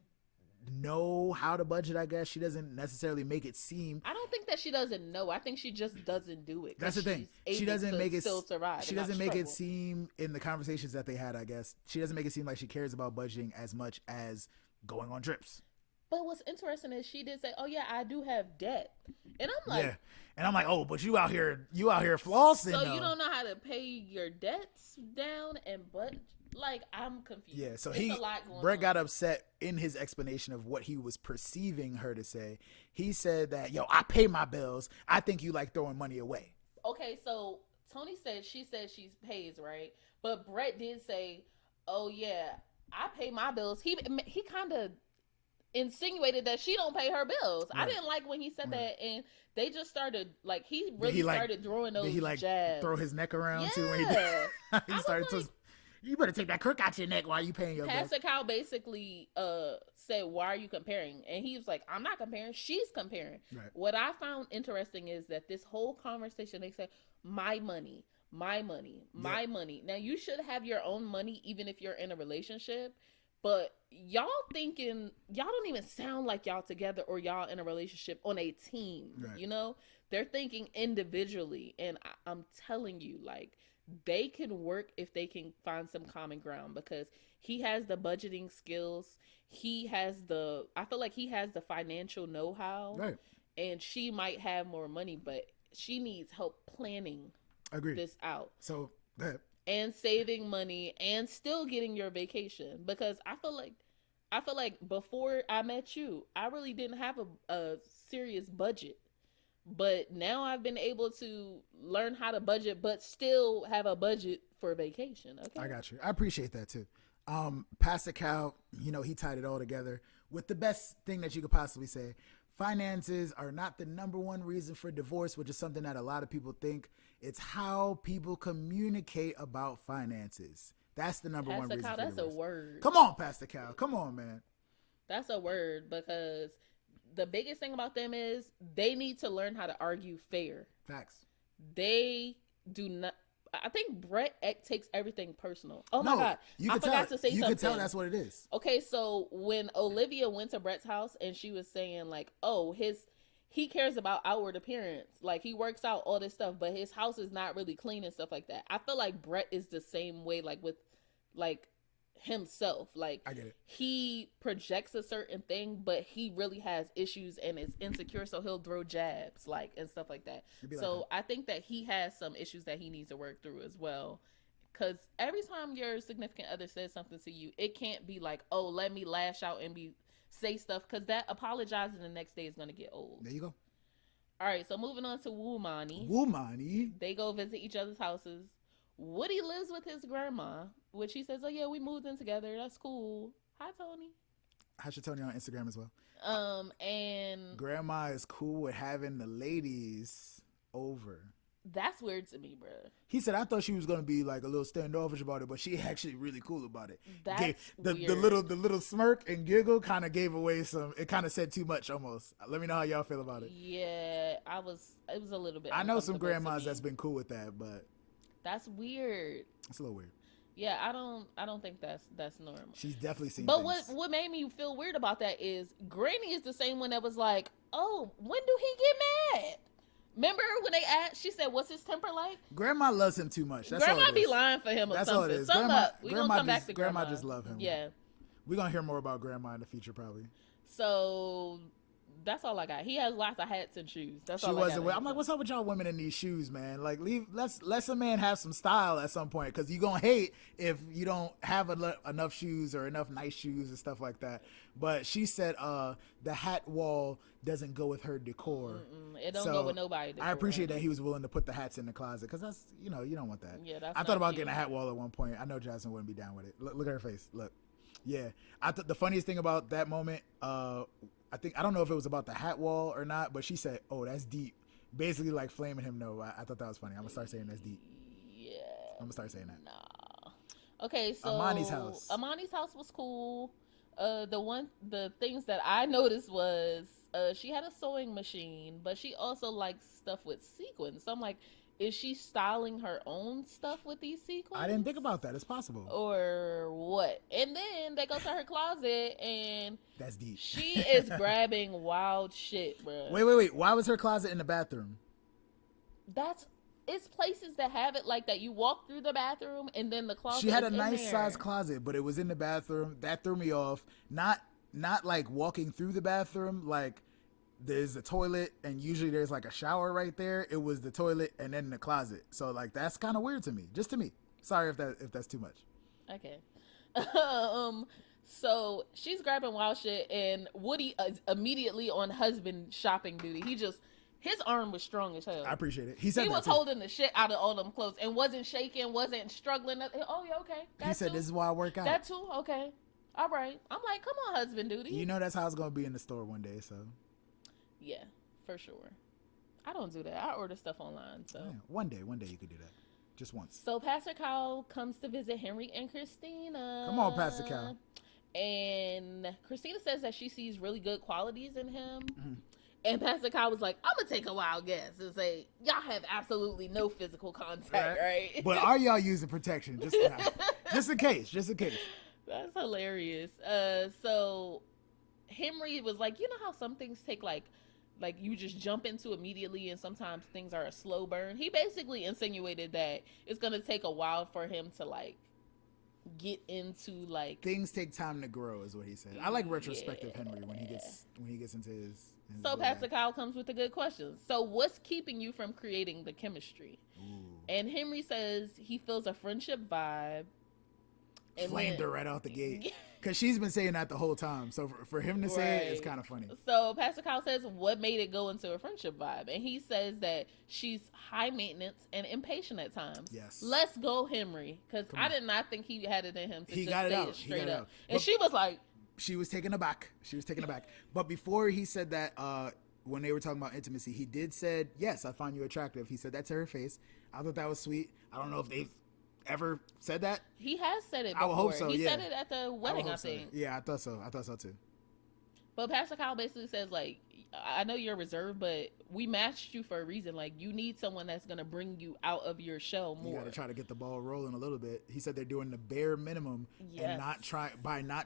know how to budget, I guess. She doesn't necessarily make it seem. I don't think that she doesn't know. I think she just doesn't do it. That's the thing. She doesn't make it still survive. She doesn't make it seem, in the conversations that they had, I guess, she doesn't make it seem like she cares about budgeting as much as going on trips. But what's interesting is she did say, "Oh yeah, I do have debt," and I'm like, Yeah. And I'm like, oh, but you out here flossing. so though. you don't know how to pay your debts down, and but like I'm confused. Yeah, so it's a lot going Brett on. got upset in his explanation of what he was perceiving her to say. He said that, yo, I pay my bills. I think you like throwing money away. Okay, so Tony said she pays, right? But Brett did say, "Oh yeah, I pay my bills." He kind of insinuated that she don't pay her bills. Right. I didn't like when he said that, and they just started like he really started throwing those jabs. Throw his neck around too when he did. He started to. You better take that crook out your neck while you paying your bills. Pastor Cal basically said, "Why are you comparing?" And he was like, "I'm not comparing. She's comparing." Right. What I found interesting is that this whole conversation, they said, "My money, my money, my money." Now you should have your own money, even if you're in a relationship. But y'all don't even sound like y'all together or y'all in a relationship on a team. Right. You know, they're thinking individually, and I'm telling you, like, they can work if they can find some common ground, because he has the budgeting skills. I feel like he has the financial know-how. Right. And she might have more money, but she needs help planning this out. So, go ahead. And saving money and still getting your vacation, because I feel like before I met you, I really didn't have a serious budget. But now I've been able to learn how to budget, but still have a budget for vacation. Okay, I got you. I appreciate that too. Pastor Cal, he tied it all together with the best thing that you could possibly say. Finances are not the number one reason for divorce, which is something that a lot of people think. It's how people communicate about finances. That's the number one reason for divorce. That's a word. Come on, Pastor Cal. Come on, man. That's a word, because the biggest thing about them is they need to learn how to argue fair. Facts. They do not. I think Brett takes everything personal. Oh my God. I forgot to say something. You can tell that's what it is. Okay, so when Olivia went to Brett's house and she was saying like, oh, he cares about outward appearance. Like, he works out, all this stuff, but his house is not really clean and stuff like that. I feel like Brett is the same way, like with like himself. Like, I get it. He projects a certain thing, but he really has issues and is insecure, so he'll throw jabs like and stuff like that. So I think that he has some issues that he needs to work through as well. Because every time your significant other says something to you, it can't be like, oh, let me lash out and say stuff, because that apologizing the next day is going to get old. There you go. All right, so moving on to Woomani. They go visit each other's houses. Woody lives with his grandma, which he says, oh yeah, we moved in together. That's cool. Hi, Tony. Hi, Tony on Instagram as well. And grandma is cool with having the ladies over. That's weird to me, bro. He said, I thought she was going to be like a little standoffish about it, but she actually really cool about it. That's weird. The little smirk and giggle kind of gave away it kind of said too much almost. Let me know how y'all feel about it. Yeah, it was a little bit. I know some grandmas that's been cool with that, but that's weird. It's a little weird. Yeah, I don't think that's normal. She's definitely seen But things. what made me feel weird about that is Granny is the same one that was like, oh, when do he get mad? Remember when they asked, she said, what's his temper like? Grandma loves him too much. That's Grandma all it is. Be lying for him or that's something. All it is. We're going to come back to Grandma. Grandma just love him. Yeah. We're going to hear more about Grandma in the future probably. So that's all I got. He has lots of hats and shoes. That's all I got. I'm like, what's up with y'all women in these shoes, man? Like, let a man have some style at some point, because you're going to hate if you don't have enough shoes or enough nice shoes and stuff like that. But she said the hat wall doesn't go with her decor. It don't go with nobody decor. I appreciate that he was willing to put the hats in the closet, because that's, you don't want that. Yeah, that's I thought about getting a hat wall at one point. I know Jasmine wouldn't be down with it. Look at her face. Look. Yeah. I thought the funniest thing about that moment, I don't know if it was about the hat wall or not, but she said, oh, that's deep. Basically like flaming him. No, I thought that was funny. I'm going to start saying that's deep. Yeah. I'm going to start saying that. Nah. Okay, so Amani's house. Amani's house was cool. The things that I noticed was she had a sewing machine, but she also likes stuff with sequins. So I'm like, is she styling her own stuff with these sequins? I didn't think about that. It's possible. Or what? And then they go to her closet and that's deep. She is grabbing wild shit, bro. Wait. Why was her closet in the bathroom? It's places that have it like that. You walk through the bathroom and then the closet. She had a nice size closet, but it was in the bathroom. That threw me off. Not not like walking through the bathroom, like there's a toilet and usually there's like a shower right there. It was the toilet and then the closet. So like that's kind of weird to me, just to me. Sorry if that's too much. Okay. So she's grabbing wild shit, and Woody is immediately on husband shopping duty. His arm was strong as hell. I appreciate it. He said he that was too. holding the shit out of all them clothes and wasn't shaking, wasn't struggling. Oh yeah, okay. He said, "This is why I work out." That too, okay. All right. I'm like, come on, husband duty. You know that's how it's gonna be in the store one day. So yeah, for sure. I don't do that. I order stuff online. So yeah, one day you could do that. Just once. So Pastor Kyle comes to visit Henry and Christina. Come on, Pastor Kyle. And Christina says that she sees really good qualities in him. Mm-hmm. And Pastor Kyle was like, I'm going to take a wild guess and say, y'all have absolutely no physical contact, right? But are y'all using protection? Just in case. That's hilarious. So Henry was like, you know how some things take like you just jump into immediately and sometimes things are a slow burn? He basically insinuated that it's going to take a while for him to like get into like things take time to grow is what he said. I like retrospective Henry when he gets into his so Pastor Kyle comes with a good question. So what's keeping you from creating the chemistry? Ooh. And Henry says he feels a friendship vibe. And flamed her right out the gate because she's been saying that the whole time. So for him to say it, it's kind of funny. So Pastor Kyle says, what made it go into a friendship vibe? And he says that she's high maintenance and impatient at times. Yes. Let's go, Henry, because I did not think he had it in him to just say it straight up. And but she was like, she was taken aback. But before he said that, when they were talking about intimacy, he did said, yes, I find you attractive. He said that to her face. I thought that was sweet. I don't know if they've ever said that. He has said it before. I would hope so. He said it at the wedding, I think. So. Yeah, I thought so too. But Pastor Kyle basically says, like, I know you're reserved, but we matched you for a reason. Like, you need someone that's going to bring you out of your shell more. You got to try to get the ball rolling a little bit. He said they're doing the bare minimum and not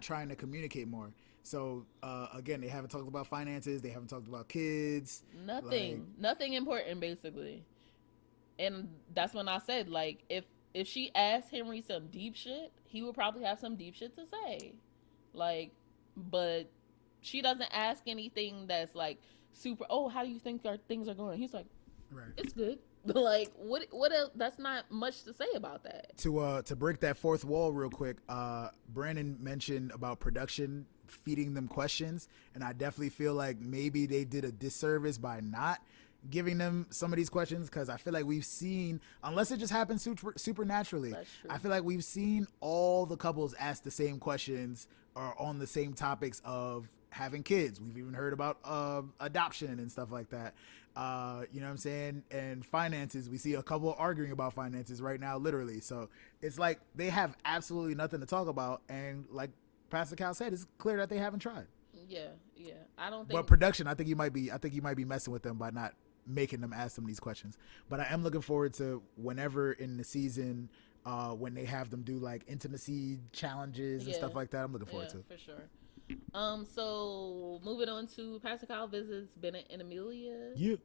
trying to communicate more. So, again, they haven't talked about finances. They haven't talked about kids. Nothing important, basically. And that's when I said, like, if she asked Henry some deep shit, he would probably have some deep shit to say. Like, but she doesn't ask anything that's like super, oh, how do you think our things are going? He's like, right, it's good. Like, what else? That's not much to say about that. To break that fourth wall real quick, Brandon mentioned about production feeding them questions, and I definitely feel like maybe they did a disservice by not giving them some of these questions, because I feel like we've seen, unless it just happens supernaturally, I feel like we've seen all the couples ask the same questions or on the same topics of having kids. We've even heard about adoption and stuff like that. You know what I'm saying? And finances. We see a couple arguing about finances right now, literally. So it's like they have absolutely nothing to talk about, and like Pastor Cal said, it's clear that they haven't tried. Yeah. I don't think. But production, I think you might be messing with them by not making them ask them these questions. But I am looking forward to whenever in the season when they have them do like intimacy challenges and stuff like that. I'm looking forward to it. For sure. So moving on to Pastor Kyle visits Bennett and Amelia. Yeah.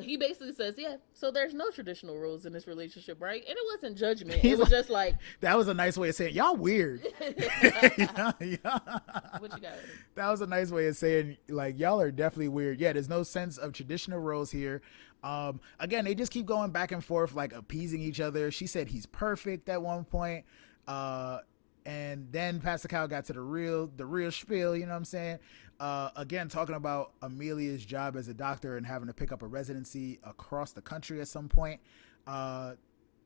He basically says, so there's no traditional roles in this relationship, right? And it wasn't judgment. It was just like... That was a nice way of saying, y'all weird. yeah. What you got? That was a nice way of saying, like, y'all are definitely weird. Yeah, there's no sense of traditional roles here. Again, they just keep going back and forth, like, appeasing each other. She said he's perfect at one point. And then Pastor Kyle got to the real spiel, you know what I'm saying? Again, talking about Amelia's job as a doctor and having to pick up a residency across the country at some point.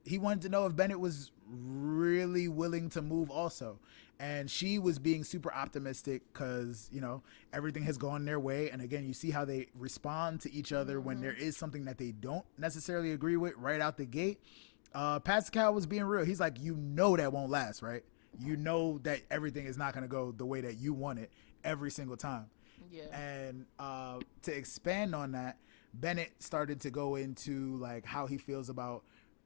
He wanted to know if Bennett was really willing to move also. And she was being super optimistic because, you know, everything has gone their way. And again, you see how they respond to each other when there is something that they don't necessarily agree with right out the gate. Pastor Kyle was being real. He's like, you know that won't last, right? You know that everything is not going to go the way that you want it every single time. Yeah. And to expand on that, Bennett started to go into like how he feels about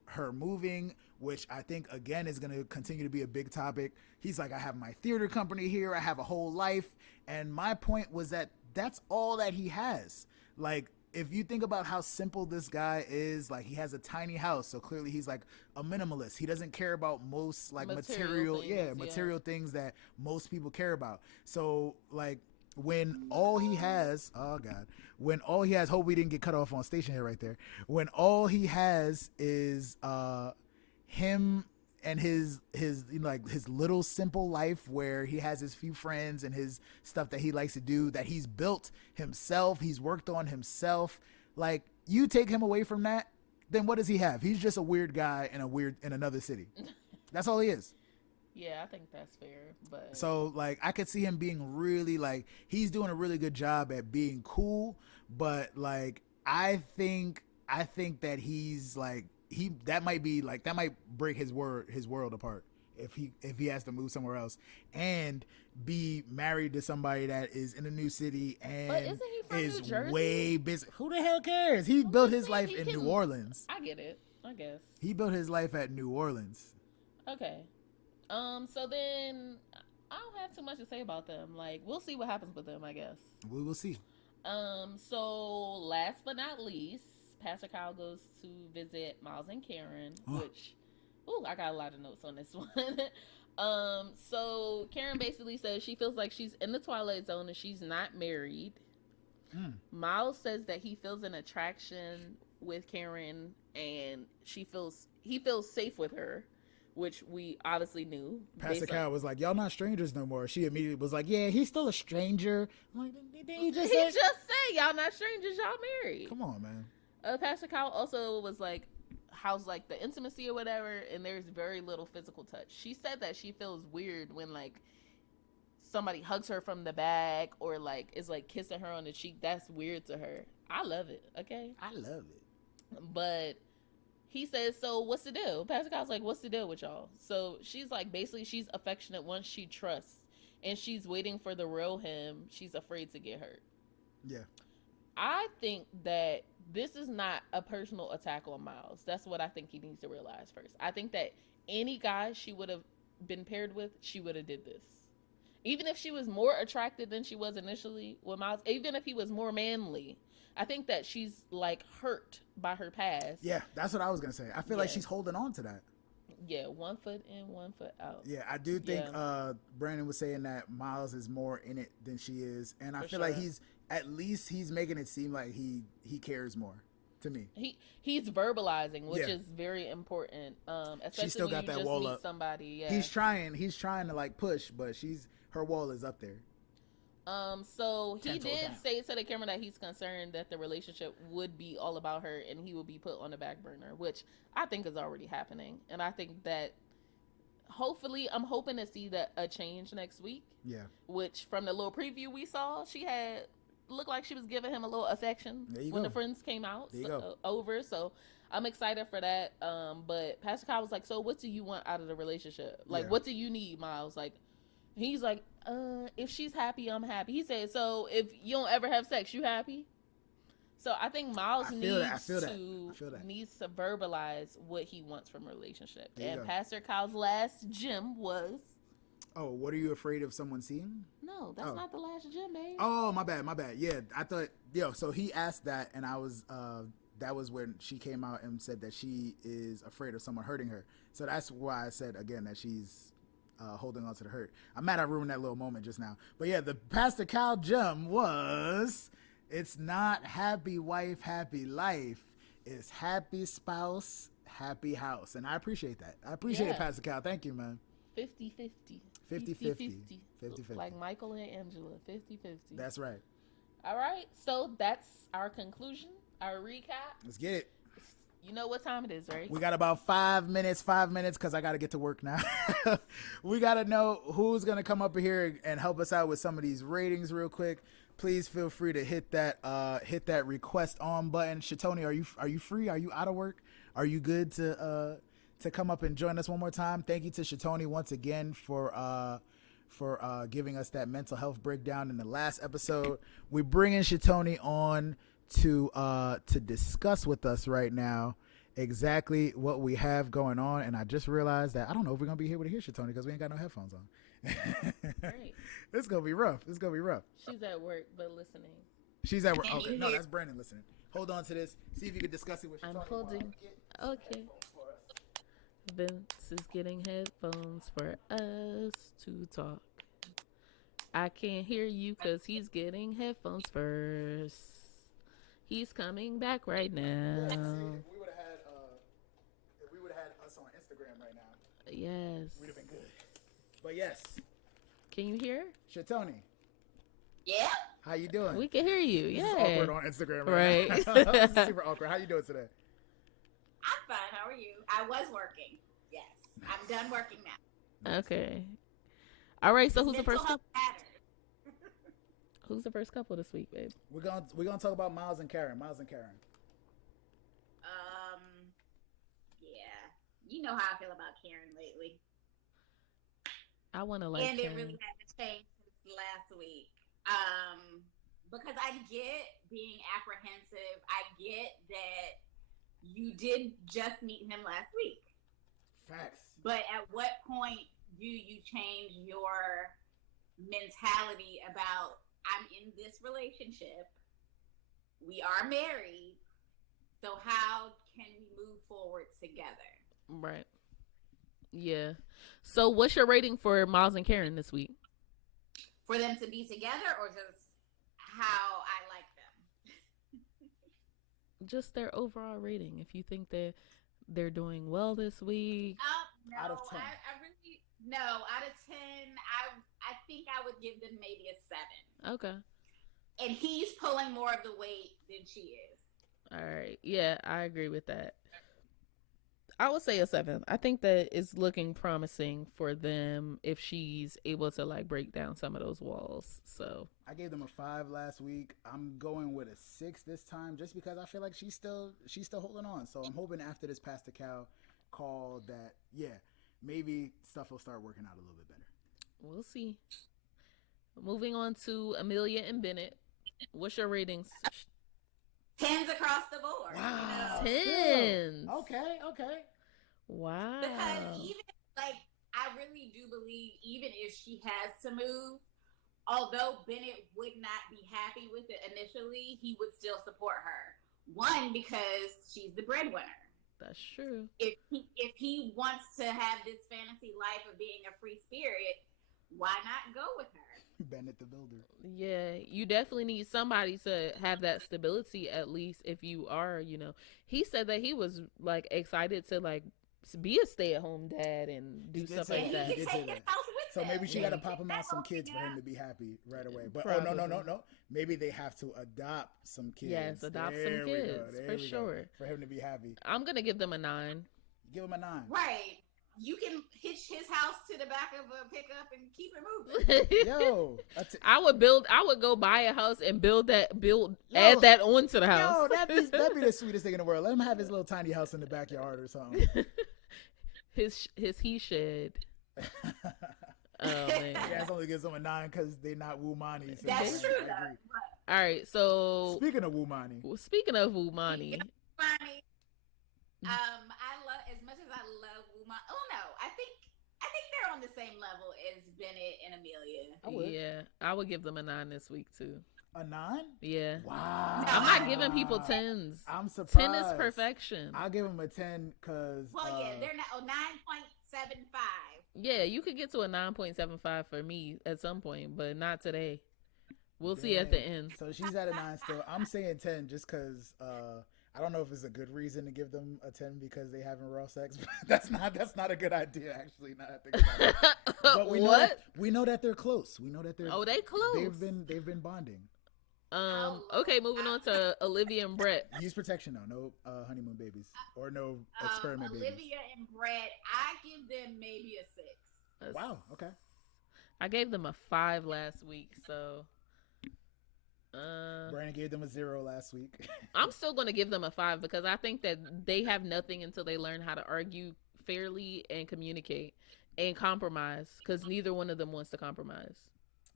her moving, which I think again is going to continue to be a big topic. He's like, I have my theater company here, I have a whole life, and my point was that that's all that he has. Like, if you think about how simple this guy is, like he has a tiny house, so clearly he's like a minimalist. He doesn't care about most like material things that most people care about. So like when all he has, oh god, when all he has, hope we didn't get cut off on station here right there. When all he has is him and his you know, like his little simple life where he has his few friends and his stuff that he likes to do that he's built himself, he's worked on himself. Like you take him away from that, then what does he have? He's just a weird guy in another city. That's all he is. Yeah, I think that's fair. But so like I could see him being really like he's doing a really good job at being cool, but like I think that he's like that might break his world apart if he has to move somewhere else and be married to somebody that is in a new city and but isn't he from is New Jersey? way busy. Who the hell cares? He built his life in New Orleans. I get it. I guess he built his life at New Orleans. Okay. So then I don't have too much to say about them. Like we'll see what happens with them. I guess we will see. So last but not least, Pastor Kyle goes to visit Miles and Karen, which, I got a lot of notes on this one. So Karen basically says she feels like she's in the Twilight Zone and she's not married. Miles says that he feels an attraction with Karen and he feels safe with her, which we obviously knew. Pastor Kyle was like, y'all not strangers no more. She immediately was like, yeah, he's still a stranger. I'm like, he just said y'all not strangers, y'all married. Come on, man. Pastor Kyle also was like, how's like the intimacy or whatever, and there's very little physical touch. She said that she feels weird when like somebody hugs her from the back or like is like kissing her on the cheek. That's weird to her. I love it. Okay, I love it. But he says, so what's the deal? Pastor Kyle's like, what's the deal with y'all? So she's like, basically she's affectionate once she trusts, and she's waiting for the real him. She's afraid to get hurt. Yeah. I think that this is not a personal attack on Miles. That's what I think he needs to realize first. I think that any guy she would have been paired with, she would have did this. Even if she was more attracted than she was initially with Miles, even if he was more manly, I think that she's like hurt by her past. Yeah, that's what I was going to say. I feel like she's holding on to that. Yeah, 1 foot in, 1 foot out. Yeah, I do think Brandon was saying that Miles is more in it than she is. And I feel like he's making it seem like he cares more to me. He's verbalizing, which is very important. Especially she still when got you that just wall meet up. Somebody. Yeah. He's trying to like push, but her wall is up there. So he did say to the camera that he's concerned that the relationship would be all about her and he will be put on the back burner, which I think is already happening. And I think that hopefully I'm hoping to see that a change next week. Yeah. Which from the little preview we saw, she had looked like she was giving him a little affection when the friends came out over. So I'm excited for that. But Pastor Kyle was like, so what do you want out of the relationship? Like, what do you need, Miles? Like, he's like, if she's happy, I'm happy. He said, so if you don't ever have sex, you happy? So I think Miles needs to verbalize what he wants from a relationship. And Pastor Kyle's last gem was, oh, what are you afraid of someone seeing? No, that's not the last gem, babe. Oh, my bad. Yeah, I thought, so he asked that, and I was, that was when she came out and said that she is afraid of someone hurting her. So that's why I said, again, that she's holding on to the hurt. I'm mad I ruined that little moment just now. But yeah, the Pastor Kyle gem was, it's not happy wife, happy life. It's happy spouse, happy house. And I appreciate that. I appreciate it, Pastor Kyle. Thank you, man. 50-50. 50-50. Like Michael and Angela, 50-50. That's right. All right. So that's our conclusion, our recap. Let's get it. You know what time it is, right? We got about 5 minutes, because I got to get to work now. We got to know who's going to come up here and help us out with some of these ratings real quick. Please feel free to hit that request on button. Shatoni, are you free? Are you out of work? Are you good to come up and join us one more time? Thank you to Shatoni once again for giving us that mental health breakdown in the last episode. We bring in Shatoni on to discuss with us right now exactly what we have going on, and I just realized that I don't know if we're gonna be able to hear Shatoni because we ain't got no headphones on. Right. It's gonna be rough. She's at work but listening. She's at work. Okay, no, that's Brandon listening. hold on to this. See if you can discuss it with your I'm holding. Okay. Vince is getting headphones for us to talk. I can't hear you because he's getting headphones first. He's coming back right now. Yeah, see, if we would have had us on Instagram right now, yes, we'd have been good. But yes, can you hear? Shatoni, Yeah. how you doing? We can hear you. This Yeah. is awkward on Instagram Right. now. This is super awkward. How you doing today? I'm fine. How are you? I was working. Yes. I'm done working now. Okay. All right. So who's the Mental first health couple? matters. Who's the first couple this week, babe? We're gonna talk about Miles and Karen. Miles and Karen. Yeah. You know how I feel about Karen lately. I want to like. And it Karen. really hasn't changed since last week. Because I get being apprehensive. I get that you did just meet him last week. Facts. But at what point do you change your mentality about, I'm in this relationship, we are married, so how can we move forward together? Right. Yeah. So what's your rating for Miles and Karen this week? For them to be together, or just how I like them? Just their overall rating. If you think that they're doing well this week. No, Out of 10. I really, no, out of 10, I think I would give them maybe a 7. Okay. And he's pulling more of the weight than she is. All right. Yeah, I agree with that. I would say a 7. I think that it's looking promising for them if she's able to like break down some of those walls. So I gave them a 5 last week. I'm going with a 6 this time, just because I feel like she's still holding on. So I'm hoping after this Pastor Cal call that maybe stuff will start working out a little bit better. we'll see. Moving on to Amelia and Bennett. What's your ratings? 10s across the board. Wow. 10s. Okay. Wow. Because even, like, I really do believe, even if she has to move, although Bennett would not be happy with it initially, he would still support her. One, because she's the breadwinner. That's true. If he wants to have this fantasy life of being a free spirit, why not go with her? Bennett the Builder. Yeah, you definitely need somebody to have that stability, at least if you are, he said that he was like excited to like be a stay-at-home dad and do stuff like that. He did say that. So maybe she got to pop him out some kids for him to be happy right away. But no. Maybe they have to adopt some kids. Yes, adopt some kids for sure. For him to be happy. I'm gonna give them a 9. Give him a 9. Right. You can hitch his house to the back of a pickup and keep it moving. Yo, I would go buy a house and add that onto the house. Yo, that'd be the sweetest thing in the world. Let him have his little tiny house in the backyard or something. his he shed. Oh man. You guys only gives them a 9 because they're not Wumani. So That's true. All right, so speaking of Wumani, Wumani. I love, as much as I love Wumani. Oh no, I think they're on the same level as Bennett and Amelia. Yeah, I would give them a 9 this week too. a 9? Yeah. Wow. I'm not giving people 10s. I'm surprised. 10 is perfection. I'll give them a 10 because. Well, they're not 9.75. Yeah, you could get to a 9.75 for me at some point, but not today. We'll see at the end. So she's at a 9 still. I'm saying 10 just because I don't know if it's a good reason to give them a 10 because they having raw sex. But that's not a good idea, actually. Not I think about it. But we know that they're close. We know that they're. Oh, they close. They've been bonding. Okay, moving on to Olivia and Brett. Use protection though. No honeymoon babies or no experiment babies. Olivia and Brett, I give them maybe a 6. Wow. Okay. I gave them a 5 last week, so. Brandon gave them a 0 last week. I'm still going to give them a 5 because I think that they have nothing until they learn how to argue fairly and communicate and compromise, because neither one of them wants to compromise.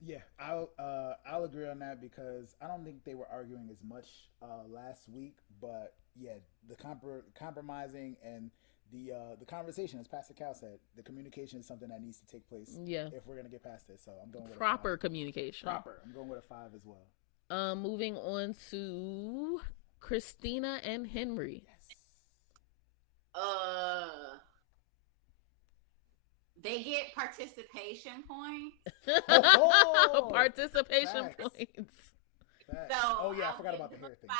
Yeah, I'll agree on that because I don't think they were arguing as much last week, but yeah, the compromising and the conversation, as Pastor Cal said, the communication is something that needs to take place. Yeah, if we're gonna get past this, so I'm going with proper communication. Proper. I'm going with a 5 as well. Moving on to Christina and Henry. They get participation points. Participation Facts. points. Facts. So Oh yeah, I I'll forgot give about the them hair a thing. Too.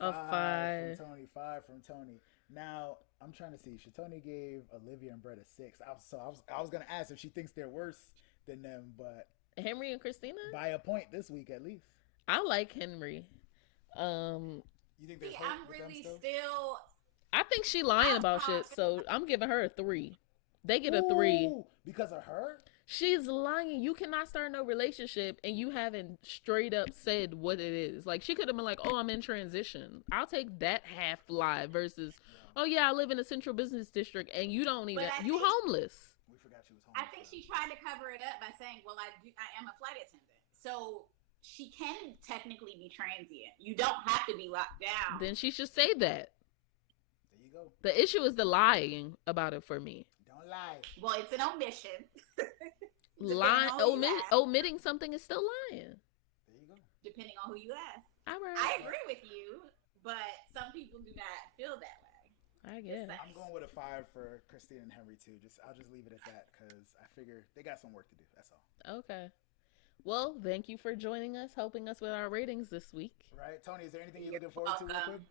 5. A 5. From Tony. 5 from Tony. Now I'm trying to see. Shatoni gave Olivia and Brett a 6. I was gonna ask if she thinks they're worse than them, but Henry and Christina? by a point this week at least. I like Henry. You think there's hope I'm with really them still. I think she lying about shit, so I'm giving her a 3. They get a 3. Ooh, because of her? She's lying. You cannot start no relationship and you haven't straight up said what it is. Like, she could have been like, oh, I'm in transition. I'll take that half lie versus, oh yeah, I live in a central business district and you don't even, you homeless. We forgot she was homeless. I think she tried to cover it up by saying, well, I am a flight attendant. So she can technically be transient. You don't have to be locked down. Then she should say that. There you go. The issue is the lying about it for me. Don't lie. Well, it's an omission. Omitting something is still lying. There you go. Depending on who you ask. All right. I agree with you, but some people do not feel that way. I guess. I'm going with a 5 for Christina and Henry too. I'll just leave it at that because I figure they got some work to do. That's all. Okay. Well, thank you for joining us, helping us with our ratings this week. Right, Tony. Is there anything you're looking forward to? Real quick?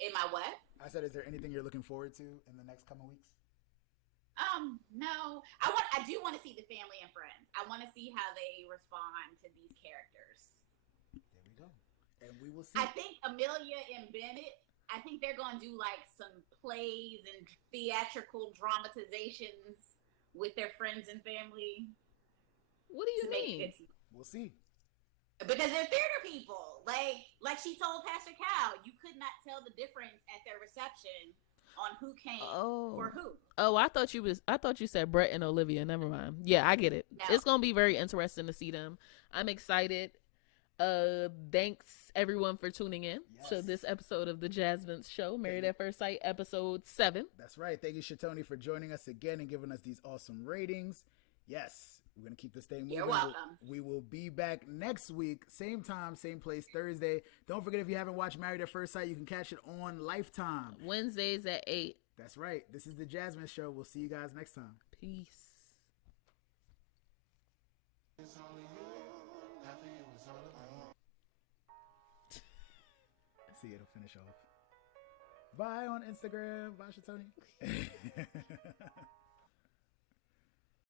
In my what? I said, is there anything you're looking forward to in the next coming weeks? No. I do want to see the family and friends. I want to see how they respond to these characters. There we go. And we will see. I think Amelia and Bennett, I think they're going to do like some plays and theatrical dramatizations with their friends and family. What do you mean? We'll see. Because they're theater people. Like she told Pastor Cal, you could not tell the difference at their reception on who came for who. Oh, I thought you said Brett and Olivia. Never mind. Yeah, I get it. No. It's gonna be very interesting to see them. I'm excited. Thanks everyone for tuning in to this episode of the JasVynce Show, Married at First Sight, episode 7. That's right. Thank you, Shatoni, for joining us again and giving us these awesome ratings. Yes. We're going to keep this thing moving. You're welcome. We will be back next week, same time, same place, Thursday. Don't forget, if you haven't watched Married at First Sight, you can catch it on Lifetime. Wednesdays at 8. That's right. This is the JasVynce Show. We'll see you guys next time. Peace. See, it'll finish off. Bye on Instagram. Bye, Shatoni.